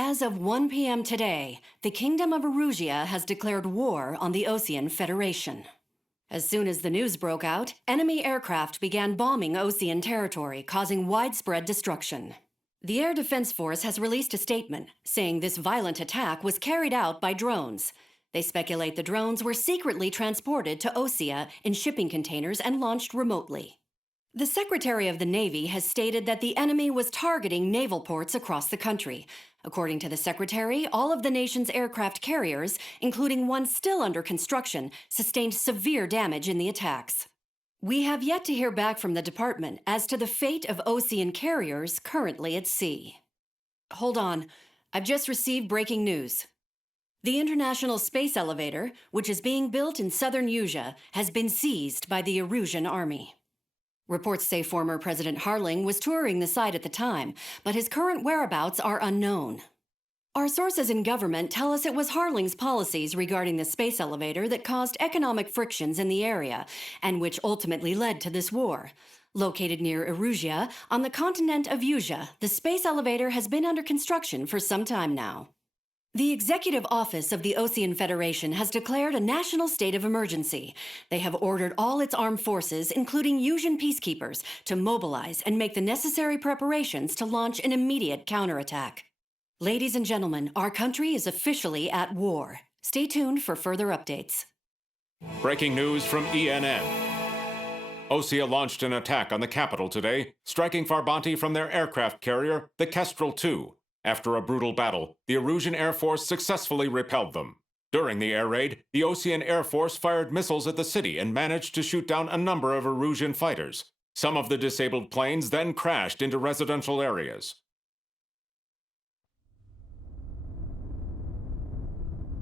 As of 1 p.m. today, the Kingdom of Erusia has declared war on the Osean Federation. As soon as the news broke out, enemy aircraft began bombing Osean territory, causing widespread destruction. The Air Defense Force has released a statement saying this violent attack was carried out by drones. They speculate the drones were secretly transported to Osea in shipping containers and launched remotely. The Secretary of the Navy has stated that the enemy was targeting naval ports across the country. According to the Secretary, all of the nation's aircraft carriers, including one still under construction, sustained severe damage in the attacks. We have yet to hear back from the department as to the fate of Osean carriers currently at sea. Hold on, I've just received breaking news. The International Space Elevator, which is being built in southern Usea, has been seized by the Erusian army. Reports say former President Harling was touring the site at the time, but his current whereabouts are unknown. Our sources in government tell us it was Harling's policies regarding the space elevator that caused economic frictions in the area, and which ultimately led to this war. Located near Erusia, on the continent of Usea, the space elevator has been under construction for some time now. The Executive Office of the Osean Federation has declared a national state of emergency. They have ordered all its armed forces, including Usean peacekeepers, to mobilize and make the necessary preparations to launch an immediate counterattack. Ladies and gentlemen, our country is officially at war. Stay tuned for further updates. Breaking news from ENN. Osea launched an attack on the capital today, striking Farbanti from their aircraft carrier, the Kestrel II. After a brutal battle, the Erusian Air Force successfully repelled them. During the air raid, the Osean Air Force fired missiles at the city and managed to shoot down a number of Erusian fighters. Some of the disabled planes then crashed into residential areas.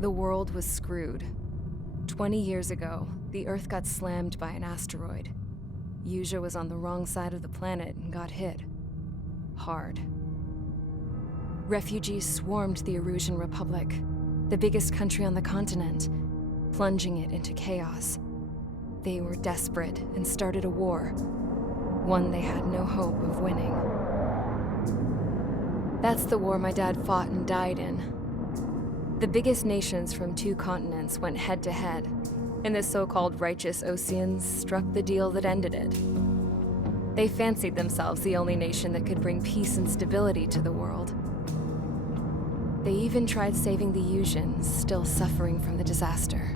The world was screwed. 20 years ago, the Earth got slammed by an asteroid. Usea was on the wrong side of the planet and got hit. Hard. Refugees swarmed the Erusian Republic, the biggest country on the continent, plunging it into chaos. They were desperate and started a war, one they had no hope of winning. That's the war my dad fought and died in. The biggest nations from 2 continents went head-to-head, and the so-called righteous Oseans struck the deal that ended it. They fancied themselves the only nation that could bring peace and stability to the world. They even tried saving the Useans, still suffering from the disaster.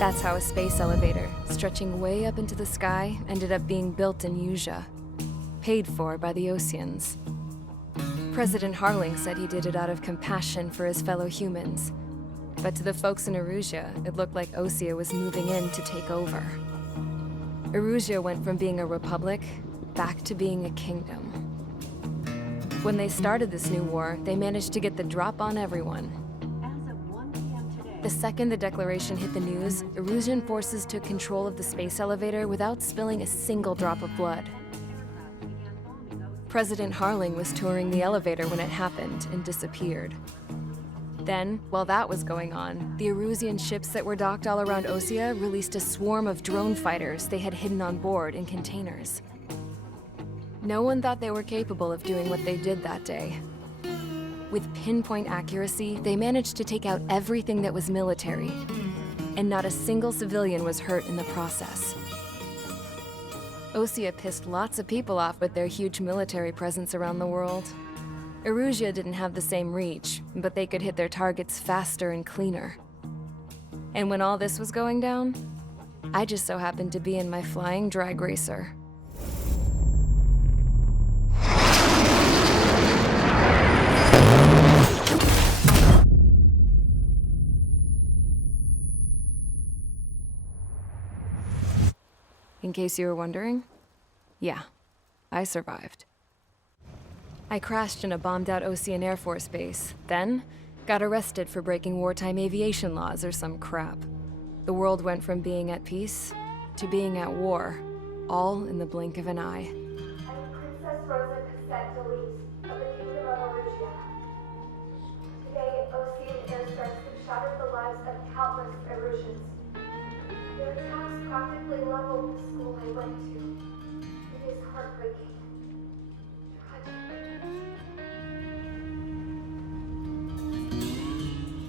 That's how a space elevator, stretching way up into the sky, ended up being built in Usea, paid for by the Oseans. President Harling said he did it out of compassion for his fellow humans. But to the folks in Erusia, it looked like Osea was moving in to take over. Erusia went from being a republic back to being a kingdom. When they started this new war, they managed to get the drop on everyone. As of 1 p.m. today, The second the declaration hit the news, Erusian forces took control of the space elevator without spilling a single drop of blood. President Harling was touring the elevator when it happened and disappeared. Then, while that was going on, the Erusian ships that were docked all around Osea released a swarm of drone fighters they had hidden on board in containers. No one thought they were capable of doing what they did that day. With pinpoint accuracy, they managed to take out everything that was military, and not a single civilian was hurt in the process. Osea pissed lots of people off with their huge military presence around the world. Erusia didn't have the same reach, but they could hit their targets faster and cleaner. And when all this was going down, I just so happened to be in my flying drag racer. In case you were wondering, yeah, I survived. I crashed in a bombed-out Osean Air Force base, then got arrested for breaking wartime aviation laws or some crap. The world went from being at peace to being at war, all in the blink of an eye. I am Princess Rosa Cassette Delise of the Kingdom of Erusia. Today, Osean airstrikes have shattered the lives of countless Erusians. Their attacks practically leveled the school I went to. It is heartbreaking. Tragic.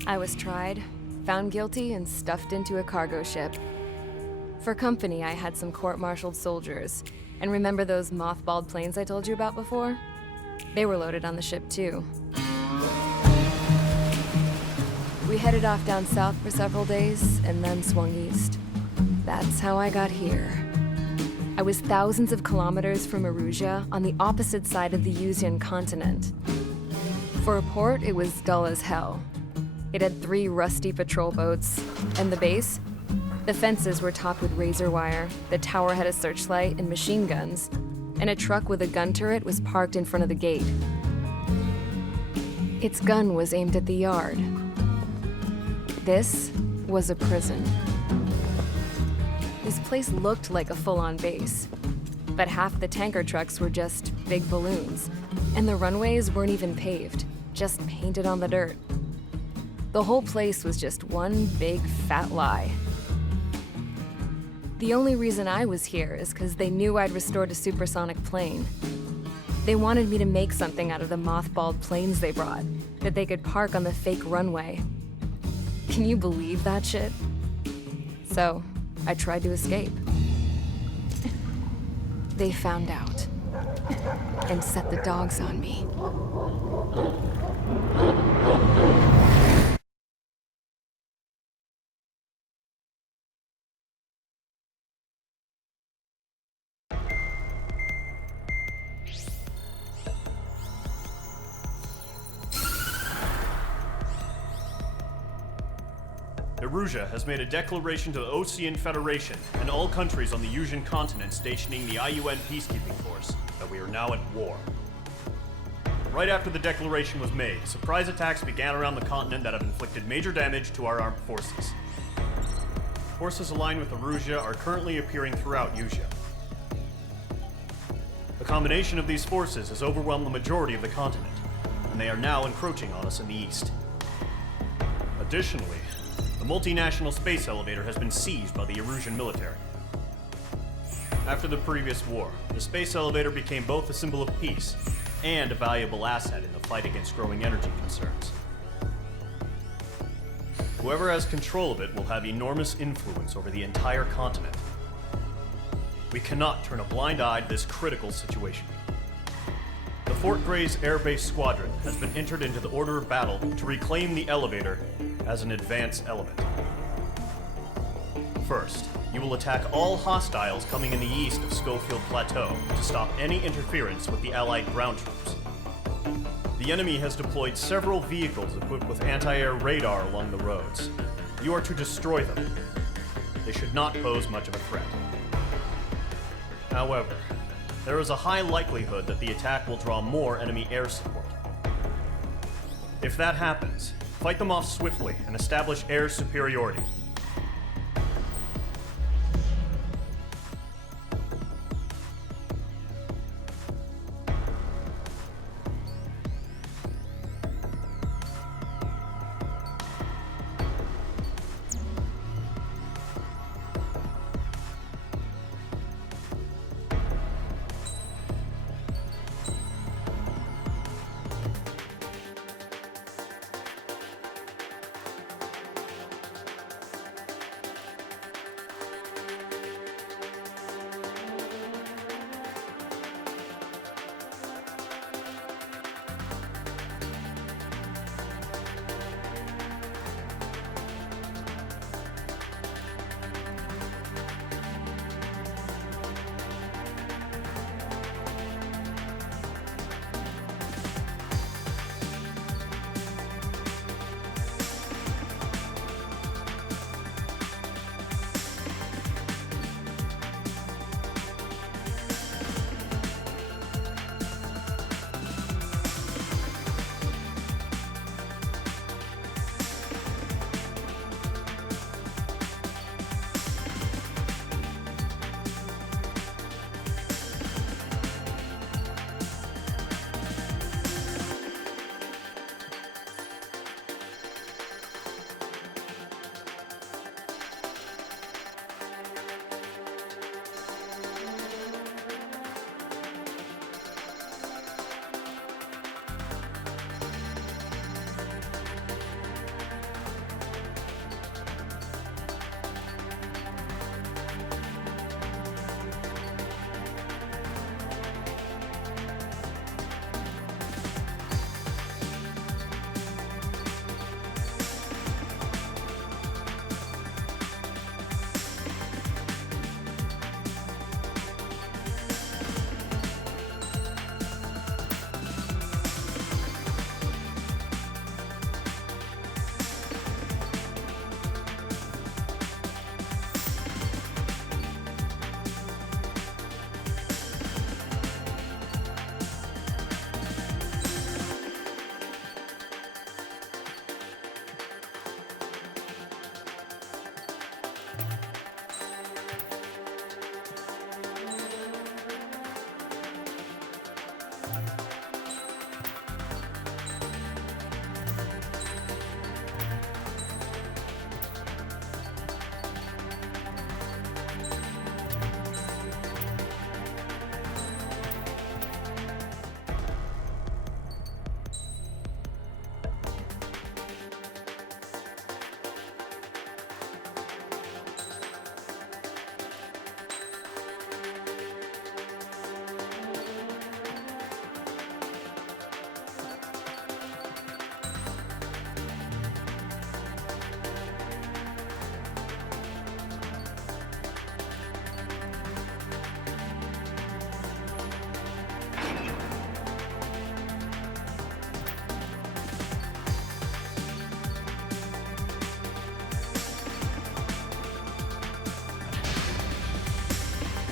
I was tried, found guilty, and stuffed into a cargo ship. For company, I had some court-martialed soldiers. And remember those mothballed planes I told you about before? They were loaded on the ship too. We headed off down south for several days, and then swung east. That's how I got here. I was thousands of kilometers from Erusia, on the opposite side of the Yuzian continent. For a port, it was dull as hell. It had 3 rusty patrol boats, and the base? The fences were topped with razor wire, the tower had a searchlight and machine guns, and a truck with a gun turret was parked in front of the gate. Its gun was aimed at the yard. This was a prison. This place looked like a full-on base, but half the tanker trucks were just big balloons, and the runways weren't even paved, just painted on the dirt. The whole place was just one big fat lie. The only reason I was here is because they knew I'd restored a supersonic plane. They wanted me to make something out of the mothballed planes they brought, that they could park on the fake runway. Can you believe that shit? So, I tried to escape. They found out, and set the dogs on me. Erusia has made a declaration to the Osean Federation and all countries on the Yuzian continent stationing the IUN peacekeeping force that we are now at war. Right after the declaration was made, surprise attacks began around the continent that have inflicted major damage to our armed forces. Forces aligned with Erusia are currently appearing throughout Yusia. The combination of these forces has overwhelmed the majority of the continent, and they are now encroaching on us in the east. Additionally, the multinational space elevator has been seized by the Erusian military. After the previous war, the space elevator became both a symbol of peace and a valuable asset in the fight against growing energy concerns. Whoever has control of it will have enormous influence over the entire continent. We cannot turn a blind eye to this critical situation. The Fort Gray's Air Base Squadron has been entered into the order of battle to reclaim the elevator as an advance element. First, you will attack all hostiles coming in the east of Schofield Plateau to stop any interference with the Allied ground troops. The enemy has deployed several vehicles equipped with anti-air radar along the roads. You are to destroy them. They should not pose much of a threat. However, there is a high likelihood that the attack will draw more enemy air support. If that happens, fight them off swiftly and establish air superiority.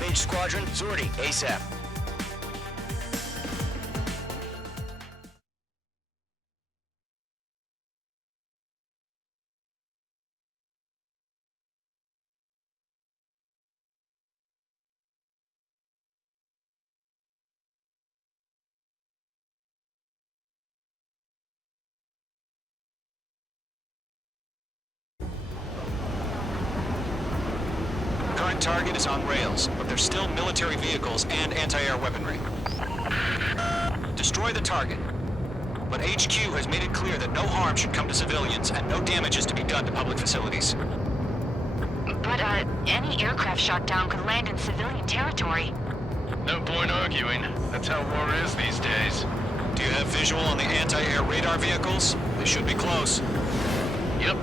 Page Squadron, sortie ASAP. Current target is on rails, but there's still military vehicles and anti-air weaponry. Destroy the target. But HQ has made it clear that no harm should come to civilians and no damage is to be done to public facilities. But, any aircraft shot down could land in civilian territory. No point arguing. That's how war is these days. Do you have visual on the anti-air radar vehicles? They should be close. Yep.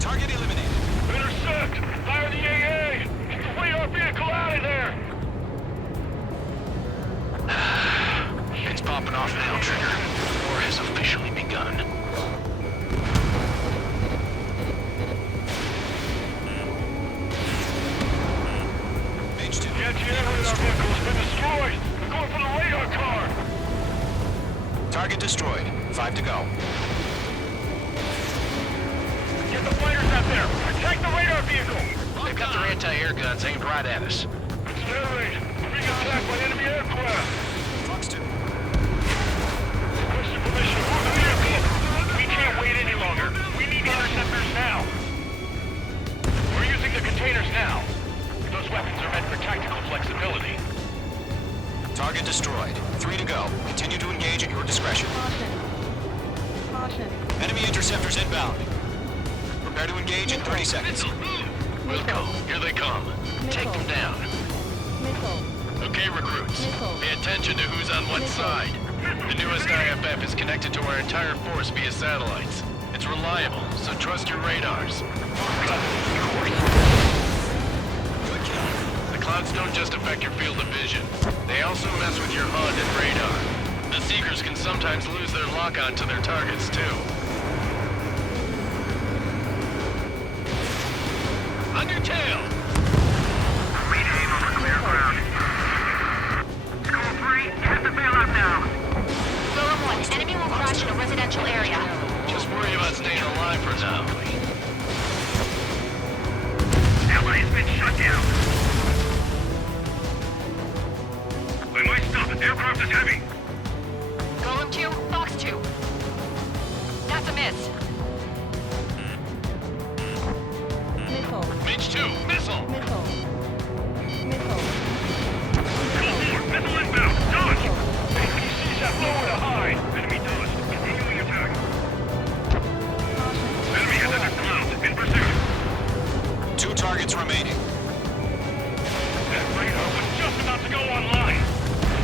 Target eliminated. Intercept! Fire the AA! Get the radar vehicle out of there! It's popping off now, Trigger. War has officially begun. Page 2. The anti-air radar vehicle has been destroyed! We're going for the radar car! Target destroyed. 5 to go. Get the fighters out there! Protect the radar vehicle! They've got their anti-air guns aimed right at us. It's air raid. We're being attacked by enemy aircraft. Fox 2. Requesting permission to move the vehicle. We can't wait any longer. We need interceptors now. We're using the containers now. Those weapons are meant for tactical flexibility. Target destroyed. 3 to go. Continue to engage at your discretion. Caution. Enemy interceptors inbound. Prepare to engage in 30 seconds. Wilco, here they come. Take them down. Missile. Okay, recruits. Missile. Pay attention to who's on what side. The newest IFF is connected to our entire force via satellites. It's reliable, so trust your radars. The clouds don't just affect your field of vision. They also mess with your HUD and radar. The Seekers can sometimes lose their lock-on to their targets, too. On your tail! Rename over clear ground. School 3, you have to bail out now. Golem 1, enemy will crash in a residential area. Just worry about staying alive for now. LA's been shut down. We might stop. Aircraft is heavy. Golem 2, Fox 2. That's a miss. Missile. Midge 2, missile! Missile. Missile. Missile inbound. Dodge. APCs have nowhere to hide. Enemy dodged. Continuing attack. Enemy is under clouds. In pursuit. 2 targets remaining. That radar was just about to go online.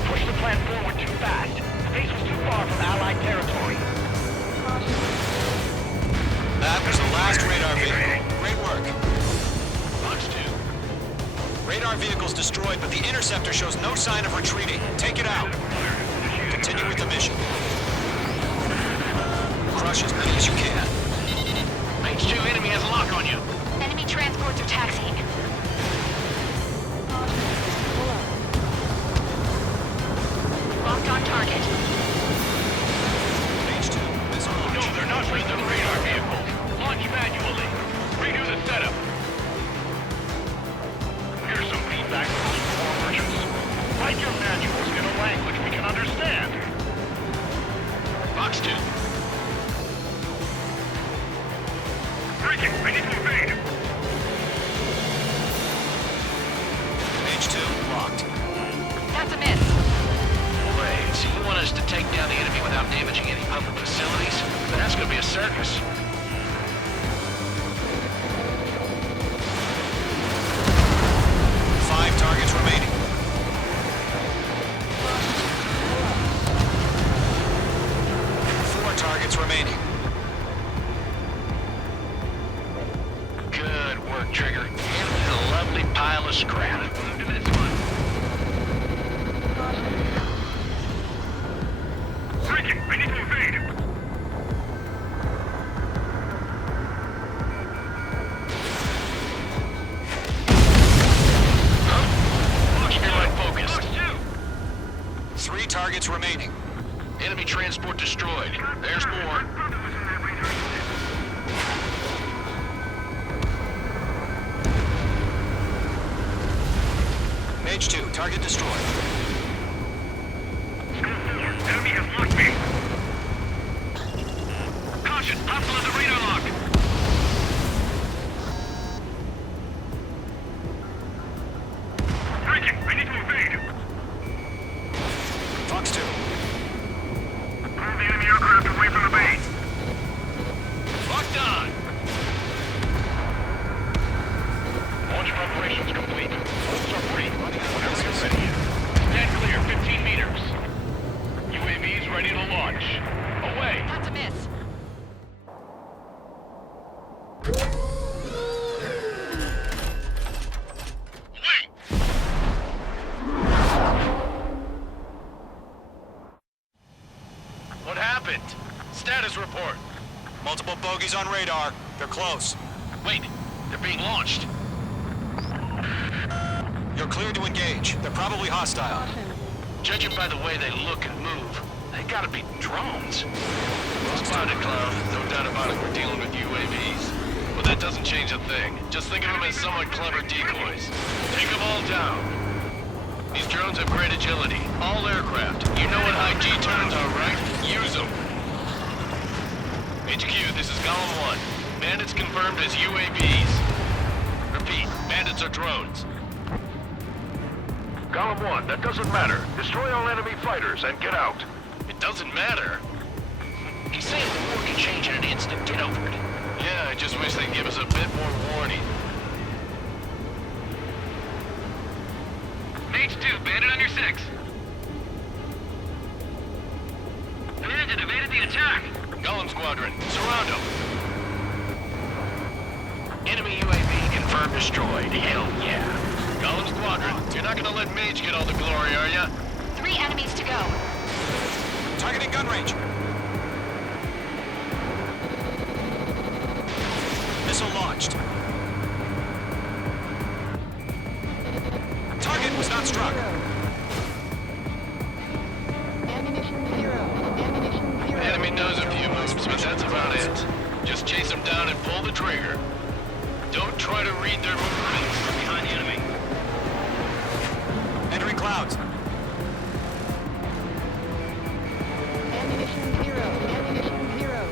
Push the plan forward too fast. Base was too far from Allied territory. That was the last radar vehicle. Great work. Fox 2. Radar vehicle's destroyed, but the interceptor shows no sign of retreating. Take it out. Continue with the mission. Crush as many as you can. H2 enemy has a lock on you. Enemy transports are taxiing. Locked on target. H2 is on. No, they're not with the radar vehicle. Launch manually. Redo the setup. Here's some feedback from those war merchants. Write your manuals in a language we can understand. Fox 2. Breaking. I need to evade. H2 locked. That's a miss. Wait, so you want us to take down the enemy without damaging any public facilities? But that's gonna be a circus. Five targets remaining. Four targets remaining. Good work, Trigger. Into a lovely pile of scrap. Move to this one. Breaking. I need to targets remaining. Enemy transport destroyed. There's more. Mage 2, target destroyed. Enemy has locked me. Caution, hostile in the radar lock. Breaking, I need to evade. Fox 2. Move the enemy aircraft away from the base. Locked on. Launch preparations complete. Holes are free. Whenever you're ready. Stand clear, 15 meters. UAVs ready to launch. Away. Not to miss. What happened? Status report. Multiple bogies on radar. They're close. Wait, they're being launched. You're cleared to engage. They're probably hostile. Judging by the way they look and move, they gotta be drones. Well spotted, Cloud. No doubt about it, we're dealing with UAVs. But that doesn't change a thing. Just think of them as somewhat clever decoys. Take them all down. These drones have great agility. All aircraft. You know what high G turns are, right? Use them. HQ, this is Golem 1. Bandits confirmed as UAVs. Repeat, bandits are drones. Golem 1, that doesn't matter. Destroy all enemy fighters and get out. It doesn't matter. He's saying the war can change in an instant. Get over it. Yeah, I just wish they'd give us a bit more warning. Mage 2, bandit on your 6. Bandit evaded the attack. Golem Squadron, surround them. Enemy UAV confirmed destroyed. Hell yeah. Golem Squadron, you're not gonna let Mage get all the glory, are ya? 3 enemies to go. Targeting gun range. Missile launched. Target was not struck. Ammunition 0. Ammunition 0. Enemy knows a few moves, but that's about it. Just chase them down and pull the trigger. Don't try to read their movements. Behind the enemy. Entering clouds. Ammunition 0. Ammunition 0.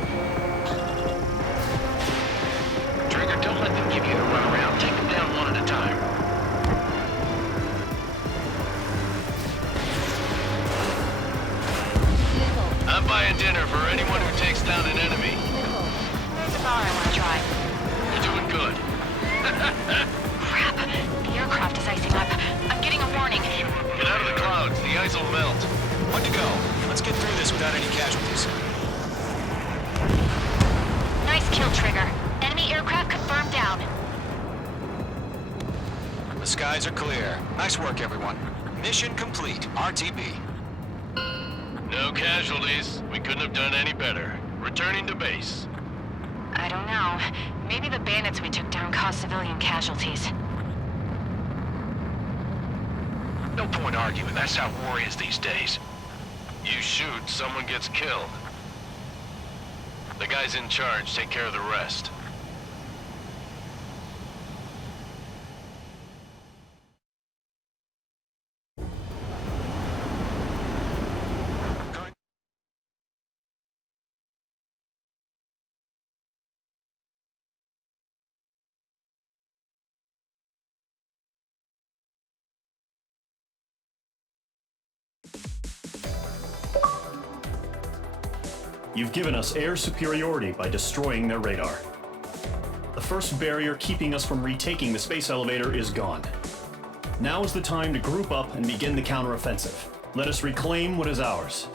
Trigger, don't let them give you the runaround. Take them down one at a time. Missile. I'm buying dinner for anyone who takes down an enemy. Missile. There's a bar I want to try. You're doing good. Crap. The aircraft is icing up. I'm getting a warning. Get out of the clouds. The ice will melt. When to go? Let's get through this without any casualties. Nice kill, Trigger. Enemy aircraft confirmed down. The skies are clear. Nice work, everyone. Mission complete. RTB. No casualties. We couldn't have done any better. Returning to base. I don't know. Maybe the bandits we took down caused civilian casualties. No point arguing. That's how war is these days. You shoot, someone gets killed. The guys in charge take care of the rest. You've given us air superiority by destroying their radar. The first barrier keeping us from retaking the space elevator is gone. Now is the time to group up and begin the counteroffensive. Let us reclaim what is ours.